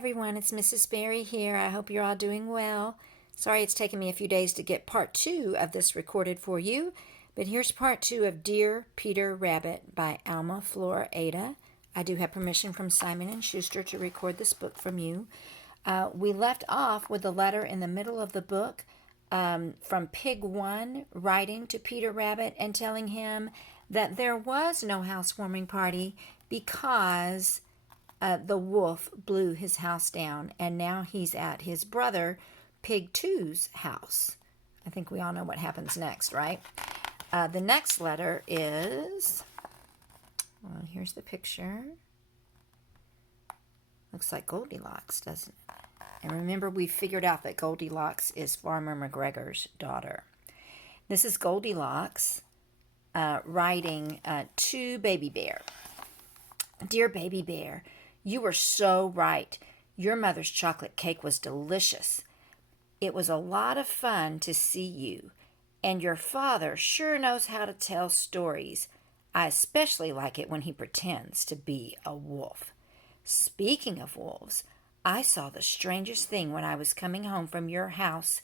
everyone, it's Mrs. Berry here. I hope you're all doing well. Sorry it's taken me a few days to get part 2 of this recorded for you, but here's part 2 of Dear Peter Rabbit by Alma Flora Ada. I do have permission from Simon & Schuster to record this book from you. We left off with the letter in the middle of the book from Pig 1 writing to Peter Rabbit and telling him that there was no housewarming party because the wolf blew his house down, and now he's at his brother Pig 2's house. I think we all know what happens next, right? The next letter is, well, here's the picture. Looks like Goldilocks, doesn't it? And remember, we figured out that Goldilocks is Farmer McGregor's daughter. This is Goldilocks writing to Baby Bear. Dear Baby Bear, you were so right. Your mother's chocolate cake was delicious. It was a lot of fun to see you, and your father sure knows how to tell stories. I especially like it when he pretends to be a wolf. Speaking of wolves, I saw the strangest thing when I was coming home from your house.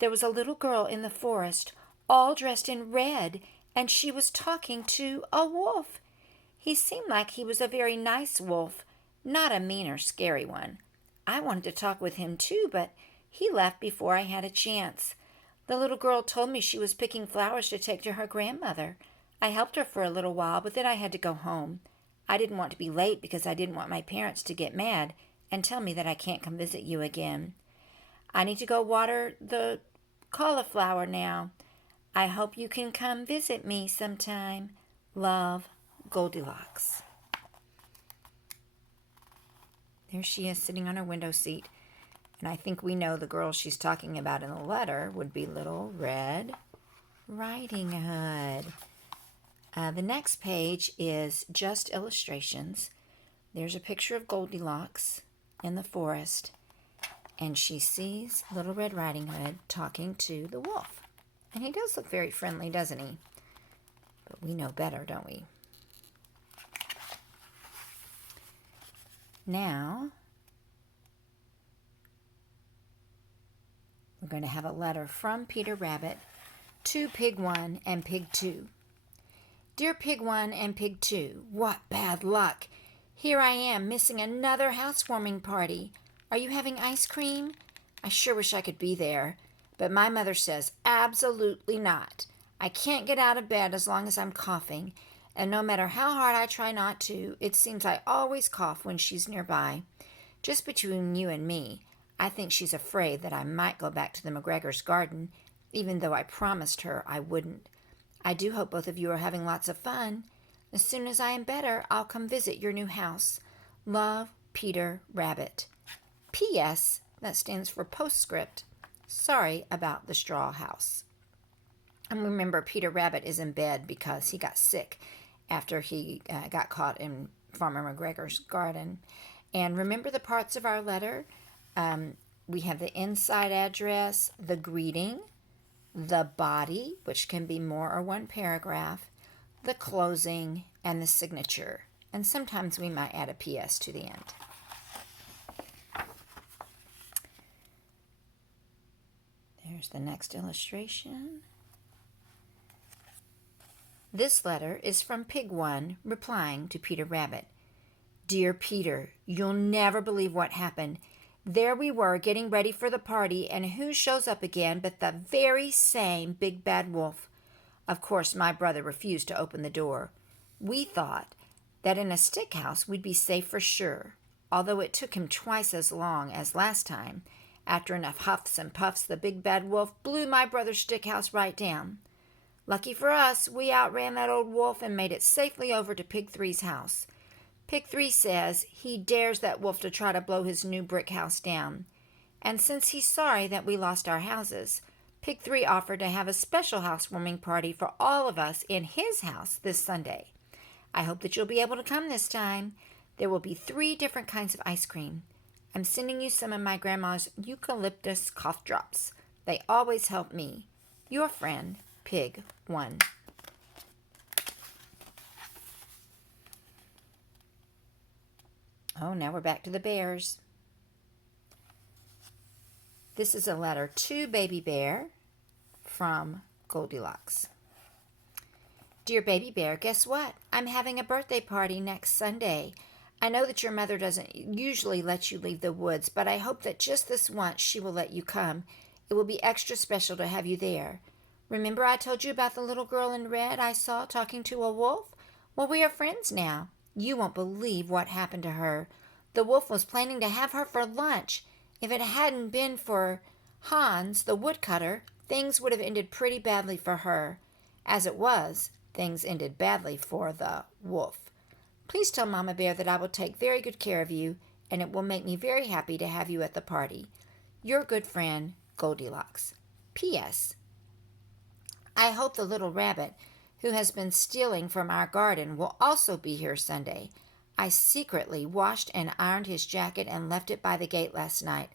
There was a little girl in the forest, all dressed in red, and she was talking to a wolf. He seemed like he was a very nice wolf, not a mean or scary one. I wanted to talk with him too, but he left before I had a chance. The little girl told me she was picking flowers to take to her grandmother. I helped her for a little while, but then I had to go home. I didn't want to be late because I didn't want my parents to get mad and tell me that I can't come visit you again. I need to go water the cauliflower now. I hope you can come visit me sometime. Love, Goldilocks. There she is sitting on her window seat. And I think we know the girl she's talking about in the letter would be Little Red Riding Hood. The next page is just illustrations. There's a picture of Goldilocks in the forest, and she sees Little Red Riding Hood talking to the wolf. And he does look very friendly, doesn't he? But we know better, don't we? Now, we're going to have a letter from Peter Rabbit to Pig 1 and Pig 2. Dear Pig 1 and Pig 2, what bad luck! Here I am missing another housewarming party. Are you having ice cream? I sure wish I could be there, but my mother says absolutely not. I can't get out of bed as long as I'm coughing, and no matter how hard I try not to, it seems I always cough when she's nearby. Just between you and me, I think she's afraid that I might go back to the McGregor's garden, even though I promised her I wouldn't. I do hope both of you are having lots of fun. As soon as I am better, I'll come visit your new house. Love, Peter Rabbit. P.S. That stands for postscript. Sorry about the straw house. And remember, Peter Rabbit is in bed because he got sick after he got caught in Farmer McGregor's garden. And remember the parts of our letter? We have the inside address, the greeting, the body, which can be more or one paragraph, the closing, and the signature. And sometimes we might add a P.S. to the end. There's the next illustration. This letter is from Pig 1 replying to Peter Rabbit. Dear Peter, you'll never believe what happened. There we were getting ready for the party, and who shows up again but the very same big bad wolf. Of course, my brother refused to open the door. We thought that in a stick house we'd be safe for sure, although it took him twice as long as last time. After enough huffs and puffs, the big bad wolf blew my brother's stick house right down. Lucky for us, we outran that old wolf and made it safely over to Pig 3's house. Pig 3 says he dares that wolf to try to blow his new brick house down. And since he's sorry that we lost our houses, Pig 3 offered to have a special housewarming party for all of us in his house this Sunday. I hope that you'll be able to come this time. There will be 3 different kinds of ice cream. I'm sending you some of my grandma's eucalyptus cough drops. They always help me. Your friend, Pig 1. Oh, now we're back to the bears. This is a letter to Baby Bear from Goldilocks. Dear Baby Bear, guess what? I'm having a birthday party next Sunday. I know that your mother doesn't usually let you leave the woods, but I hope that just this once she will let you come. It will be extra special to have you there. Remember I told you about the little girl in red I saw talking to a wolf? Well, we are friends now. You won't believe what happened to her. The wolf was planning to have her for lunch. If it hadn't been for Hans, the woodcutter, things would have ended pretty badly for her. As it was, things ended badly for the wolf. Please tell Mama Bear that I will take very good care of you, and it will make me very happy to have you at the party. Your good friend, Goldilocks. P.S. I hope the little rabbit who has been stealing from our garden will also be here Sunday. I secretly washed and ironed his jacket and left it by the gate last night,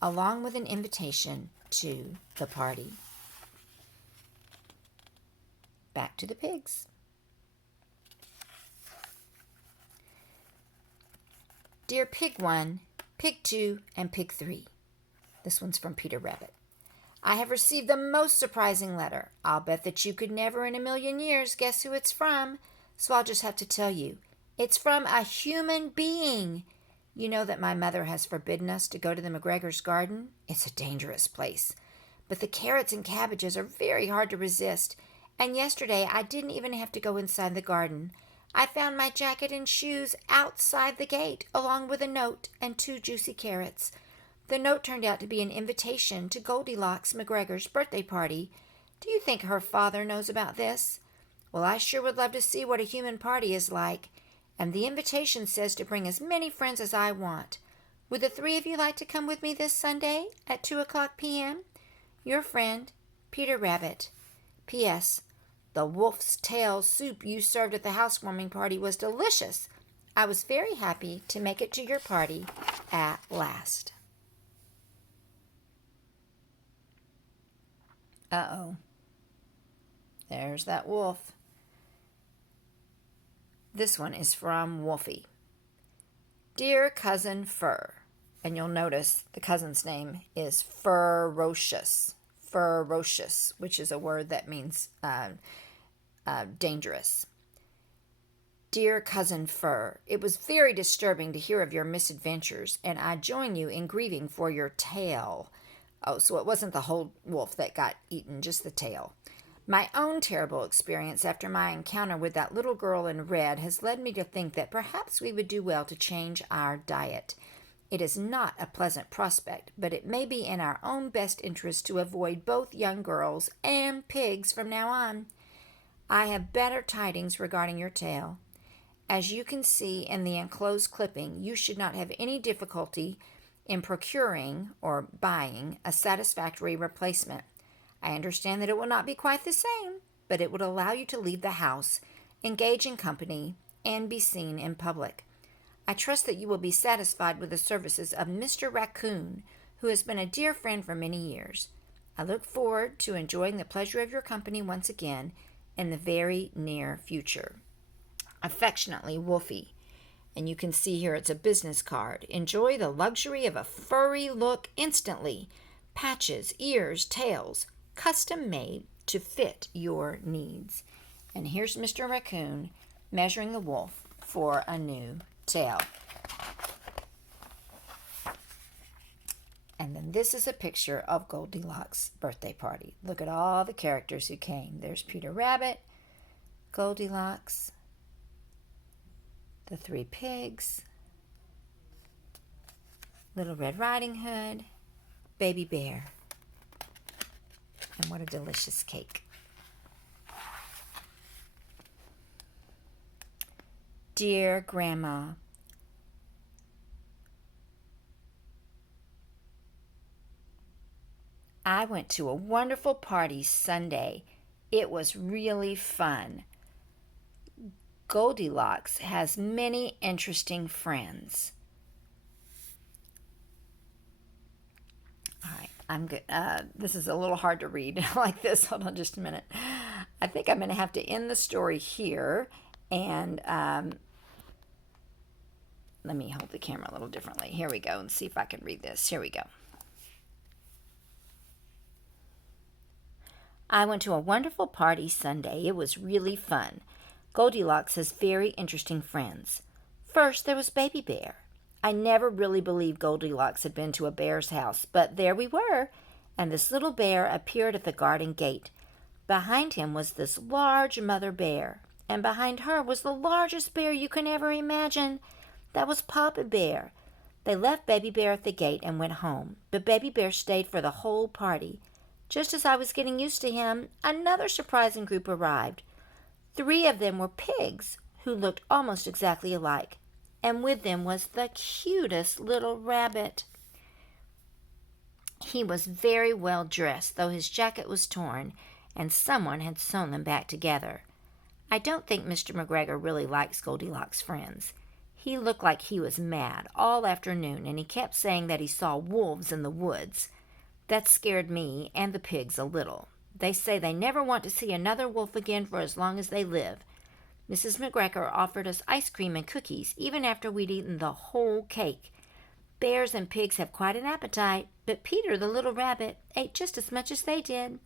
along with an invitation to the party. Back to the pigs. Dear Pig 1, Pig 2, and Pig 3. This one's from Peter Rabbit. I have received the most surprising letter. I'll bet that you could never in a million years guess who it's from, so I'll just have to tell you. It's from a human being. You know that my mother has forbidden us to go to the McGregor's garden? It's a dangerous place. But the carrots and cabbages are very hard to resist, and yesterday I didn't even have to go inside the garden. I found my jacket and shoes outside the gate, along with a note and 2 juicy carrots. The note turned out to be an invitation to Goldilocks McGregor's birthday party. Do you think her father knows about this? Well, I sure would love to see what a human party is like. And the invitation says to bring as many friends as I want. Would the 3 of you like to come with me this Sunday at 2:00 p.m.? Your friend, Peter Rabbit. P.S. The wolf's tail soup you served at the housewarming party was delicious. I was very happy to make it to your party at last. Uh-oh. There's that wolf. This one is from Wolfie. Dear Cousin Fur. And you'll notice the cousin's name is Ferocious. Ferocious, which is a word that means dangerous. Dear Cousin Fur, it was very disturbing to hear of your misadventures, and I join you in grieving for your tail. Oh, so it wasn't the whole wolf that got eaten, just the tail. My own terrible experience after my encounter with that little girl in red has led me to think that perhaps we would do well to change our diet. It is not a pleasant prospect, but it may be in our own best interest to avoid both young girls and pigs from now on. I have better tidings regarding your tail. As you can see in the enclosed clipping, you should not have any difficulty in procuring or buying a satisfactory replacement. I understand that it will not be quite the same, but it would allow you to leave the house, engage in company, and be seen in public. I trust that you will be satisfied with the services of Mr. Raccoon, who has been a dear friend for many years. I look forward to enjoying the pleasure of your company once again in the very near future. Affectionately, Wolfie. And you can see here it's a business card. Enjoy the luxury of a furry look instantly. Patches, ears, tails, custom made to fit your needs. And here's Mr. Raccoon measuring the wolf for a new tail. And then this is a picture of Goldilocks' birthday party. Look at all the characters who came. There's Peter Rabbit, Goldilocks, the 3 pigs, Little Red Riding Hood, Baby Bear, and what a delicious cake. Dear Grandma, I went to a wonderful party Sunday. It was really fun. Goldilocks has many interesting friends. All right, I'm good. This is a little hard to read like this. Hold on just a minute. I think I'm going to have to end the story here, and let me hold the camera a little differently. Here we go, and see if I can read this. Here we go. I went to a wonderful party Sunday. It was really fun. Goldilocks has very interesting friends. First, there was Baby Bear. I never really believed Goldilocks had been to a bear's house, but there we were, and this little bear appeared at the garden gate. Behind him was this large mother bear, and behind her was the largest bear you can ever imagine. That was Papa Bear. They left Baby Bear at the gate and went home, but Baby Bear stayed for the whole party. Just as I was getting used to him, another surprising group arrived. 3 of them were pigs who looked almost exactly alike, and with them was the cutest little rabbit. He was very well dressed, though his jacket was torn, and someone had sewn them back together. I don't think Mr. McGregor really likes Goldilocks' friends. He looked like he was mad all afternoon, and he kept saying that he saw wolves in the woods. That scared me and the pigs a little. They say they never want to see another wolf again for as long as they live. Mrs. McGregor offered us ice cream and cookies even after we'd eaten the whole cake. Bears and pigs have quite an appetite, but Peter the little rabbit ate just as much as they did.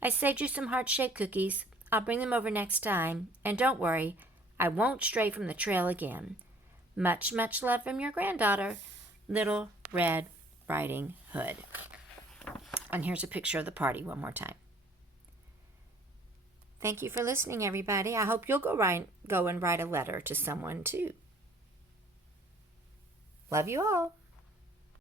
I saved you some heart-shaped cookies. I'll bring them over next time, and don't worry, I won't stray from the trail again. Much, much love from your granddaughter, Little Red Riding Hood. And here's a picture of the party one more time. Thank you for listening, everybody. I hope you'll go and write a letter to someone, too. Love you all.